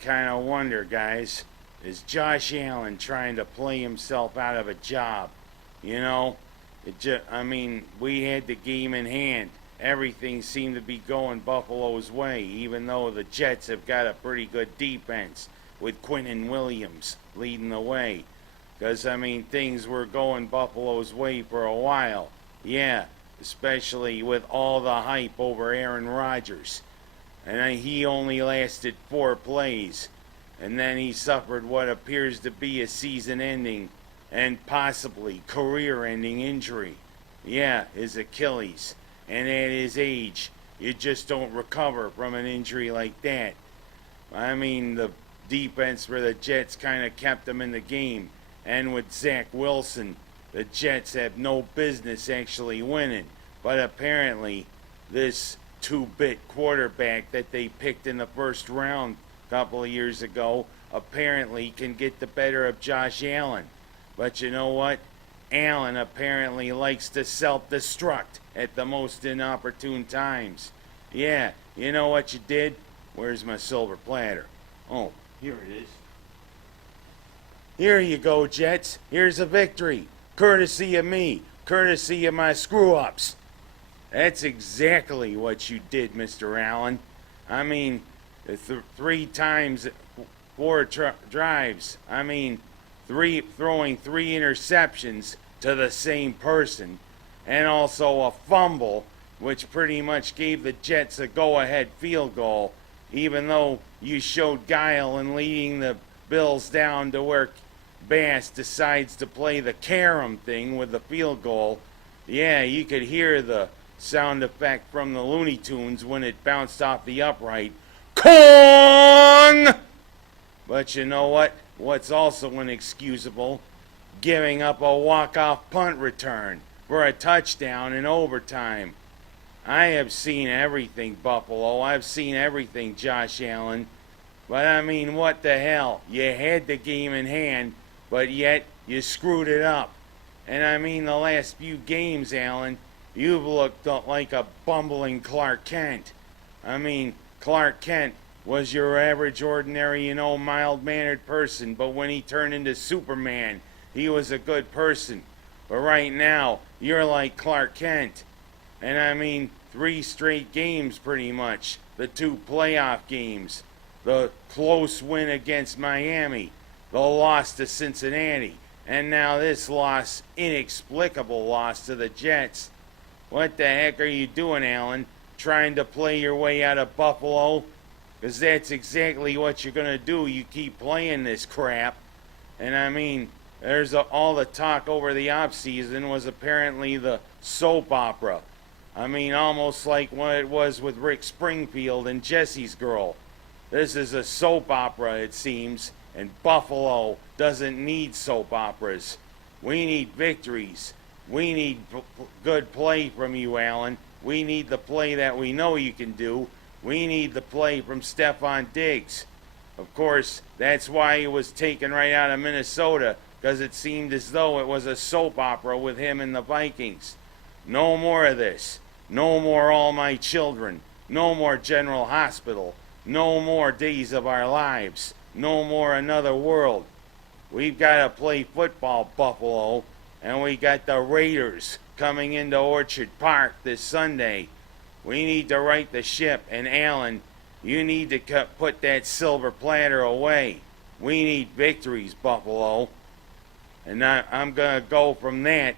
kind of wonder, guys, is Josh Allen trying to play himself out of a job? You know, we had the game in hand. Everything seemed to be going Buffalo's way, even though the Jets have got a pretty good defense with Quinnen Williams leading the way. Because, things were going Buffalo's way for a while. Yeah, especially with all the hype over Aaron Rodgers. And he only lasted 4 plays. And then he suffered what appears to be a season-ending and possibly career-ending injury. Yeah, his Achilles. And at his age, you just don't recover from an injury like that. The defense for the Jets kind of kept them in the game. And with Zach Wilson, the Jets have no business actually winning. But apparently, this 2-bit quarterback that they picked in the first round a couple of years ago apparently can get the better of Josh Allen. But you know what? Allen apparently likes to self-destruct at the most inopportune times. Yeah, you know what you did? Where's my silver platter? Oh, here it is. Here you go, Jets. Here's a victory. Courtesy of me. Courtesy of my screw-ups. That's exactly what you did, Mr. Allen. 3 times, 4 drives. Throwing 3 interceptions to the same person, and also a fumble, which pretty much gave the Jets a go-ahead field goal, even though you showed guile in leading the Bills down to where Bass decides to play the carom thing with the field goal. Yeah, you could hear the sound effect from the Looney Tunes when it bounced off the upright. Kong! But you know what? What's also inexcusable? Giving up a walk-off punt return for a touchdown in overtime. I have seen everything, Buffalo. I've seen everything, Josh Allen. But what the hell? You had the game in hand, but yet you screwed it up. And the last few games, Allen, you've looked like a bumbling Clark Kent. Clark Kent was your average, ordinary, mild-mannered person, but when he turned into Superman, he was a good person. But right now, you're like Clark Kent. And 3 straight games, pretty much. The 2 playoff games. The close win against Miami. The loss to Cincinnati. And now this loss, inexplicable loss to the Jets. What the heck are you doing, Allen? Trying to play your way out of Buffalo? Because that's exactly what you're going to do. You keep playing this crap. And there's all the talk over the offseason was apparently the soap opera. Almost like what it was with Rick Springfield and Jesse's Girl. This is a soap opera, it seems, and Buffalo doesn't need soap operas. We need victories. We need good play from you, Allen. We need the play that we know you can do. We need the play from Stephon Diggs. Of course, that's why he was taken right out of Minnesota, because it seemed as though it was a soap opera with him and the Vikings. No more of this. No more All My Children. No more General Hospital. No more Days of Our Lives. No more Another World. We've got to play football, Buffalo, and we got the Raiders coming into Orchard Park this Sunday. We need to right the ship, and Allen, you need to put that silver platter away. We need victories, Buffalo. And I'm going to go from that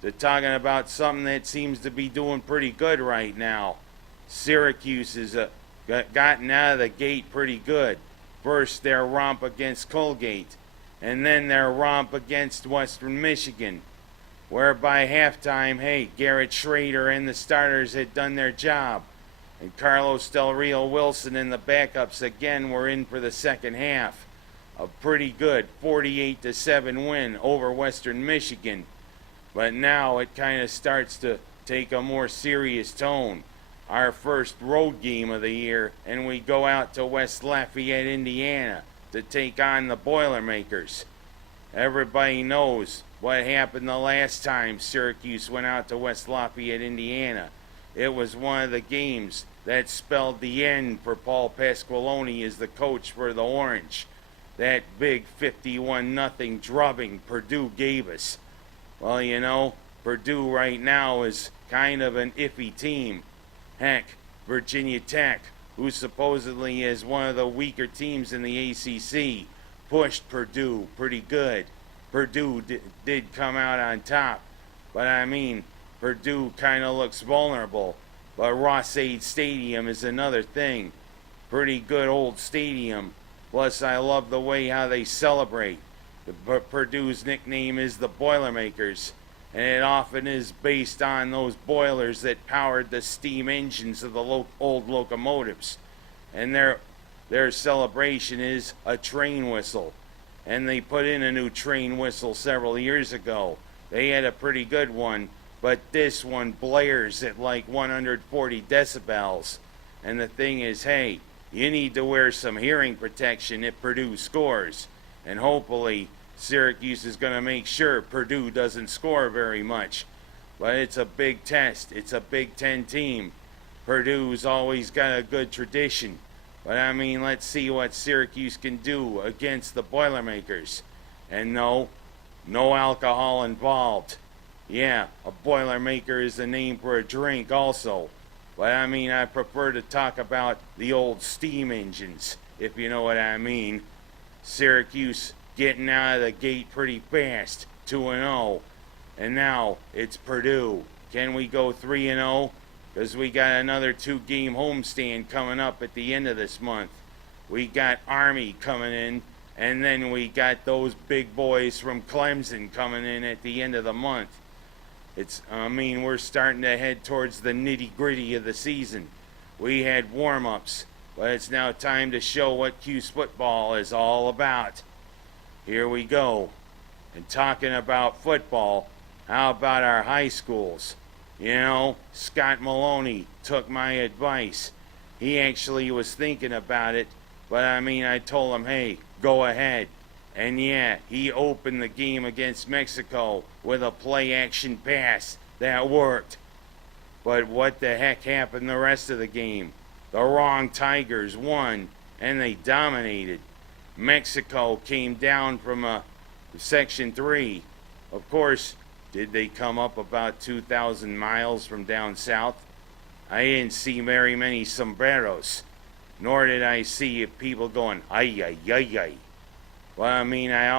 to talking about something that seems to be doing pretty good right now. Syracuse has gotten out of the gate pretty good. First, their romp against Colgate, and then their romp against Western Michigan, where by halftime, Garrett Schrader and the starters had done their job, and Carlos Del Rio Wilson and the backups again were in for the second half. A pretty good 48-7 win over Western Michigan. But now it kind of starts to take a more serious tone. Our first road game of the year, and we go out to West Lafayette, Indiana, to take on the Boilermakers. Everybody knows what happened the last time Syracuse went out to West Lafayette, Indiana. it was one of the games that spelled the end for Paul Pasqualoni as the coach for the Orange. That big 51-0 drubbing Purdue gave us. Well, you know, Purdue right now is kind of an iffy team. Heck, Virginia Tech, who supposedly is one of the weaker teams in the ACC, pushed Purdue pretty good. Purdue did come out on top, but I mean, Purdue kind of looks vulnerable. But Ross-Ade Stadium is another thing. Pretty good old stadium. Plus, I love the way how they celebrate. Purdue's nickname is the Boilermakers, and it often is based on those boilers that powered the steam engines of the old locomotives. And their celebration is a train whistle. And they put in a new train whistle several years ago. They had a pretty good one, but this one blares at like 140 decibels. And the thing is, hey, you need to wear some hearing protection if Purdue scores. And hopefully Syracuse is going to make sure Purdue doesn't score very much. But it's a big test. It's a Big Ten team. Purdue's always got a good tradition. But I mean, let's see what Syracuse can do against the Boilermakers. And no alcohol involved. Yeah, a Boilermaker is the name for a drink also. But I mean, I prefer to talk about the old steam engines, if you know what I mean. Syracuse getting out of the gate pretty fast, 2-0. And now it's Purdue. Can we go 3-0? Because we got another 2-game homestand coming up at the end of this month. We got Army coming in, and then we got those big boys from Clemson coming in at the end of the month. We're starting to head towards the nitty-gritty of the season. We had warm-ups, but it's now time to show what Cuse football is all about. Here we go. And talking about football, how about our high schools? You know, Scott Maloney took my advice. He actually was thinking about it, but I mean, I told him, hey, go ahead. And yeah, he opened the game against Mexico with a play-action pass that worked. But what the heck happened the rest of the game? The wrong Tigers won, and they dominated. Mexico came down from Section 3. Of course, did they come up about 2,000 miles from down south? I didn't see very many sombreros, nor did I see people going, ay, ay, ay, ay. Well, I mean, I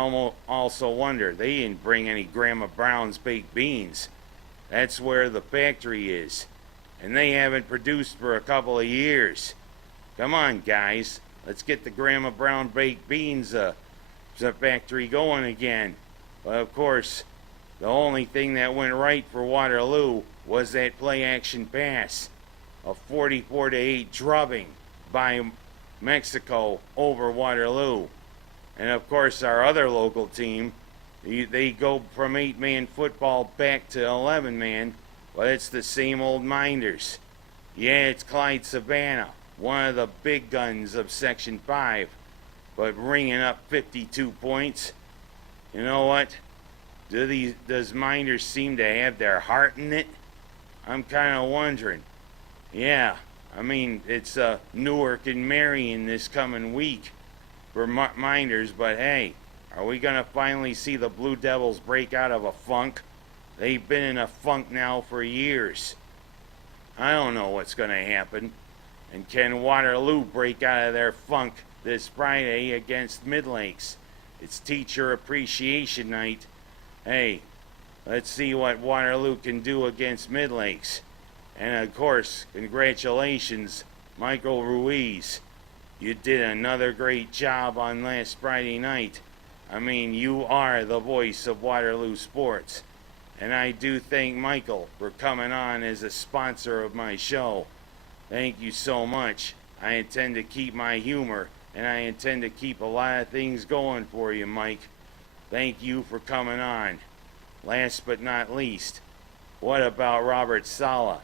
also wonder, they didn't bring any Grandma Brown's baked beans. That's where the factory is, and they haven't produced for a couple of years. Come on, guys, let's get the Grandma Brown baked beans factory going again. But of course, the only thing that went right for Waterloo was that play-action pass, a 44-8 drubbing by Mexico over Waterloo. And of course, our other local team, they go from 8-man football back to 11-man, but it's the same old Minders. Yeah, it's Clyde Savannah, one of the big guns of Section 5, but ringing up 52 points. You know what? Does Minders seem to have their heart in it? I'm kind of wondering. Yeah, I mean, it's Newark and Marion this coming week for Minders, but hey, are we going to finally see the Blue Devils break out of a funk? They've been in a funk now for years. I don't know what's going to happen. And can Waterloo break out of their funk this Friday against Midlakes? It's Teacher Appreciation Night. Hey, let's see what Waterloo can do against Midlakes. And of course, congratulations, Michael Ruiz. You did another great job on last Friday night. I mean, you are the voice of Waterloo sports. And I do thank Michael for coming on as a sponsor of my show. Thank you so much. I intend to keep my humor, and I intend to keep a lot of things going for you, Mike. Thank you for coming on. Last but not least, what about Robert Saleh?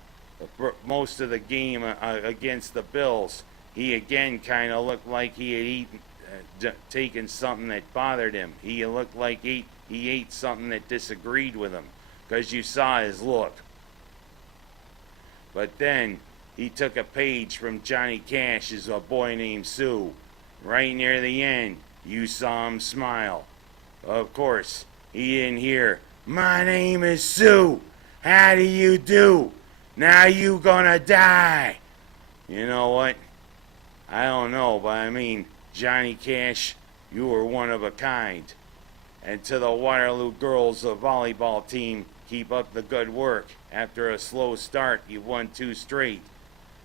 Most of the game against the Bills, he again kind of looked like he had taken something that bothered him. He looked like he ate something that disagreed with him, because you saw his look. But then he took a page from Johnny Cash's A Boy Named Sue. Right near the end, you saw him smile. Of course, he didn't hear, "My name is Sue. How do you do? Now you gonna die." You know what? I don't know, but I mean, Johnny Cash, you were one of a kind. And to the Waterloo girls, the volleyball team, keep up the good work. After a slow start, you won 2 straight.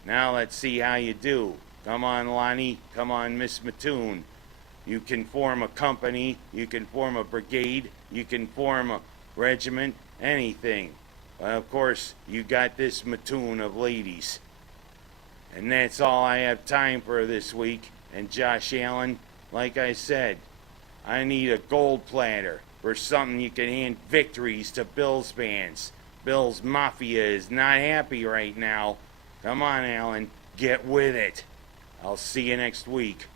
Now let's see how you do. Come on, Lonnie. Come on, Miss Mattoon. You can form a company. You can form a brigade. You can form a regiment. Anything. Well, of course, you got this Mattoon of ladies. And that's all I have time for this week. And Josh Allen, like I said, I need a gold platter for something you can hand victories to Bills fans. Bills Mafia is not happy right now. Come on, Allen, get with it. I'll see you next week.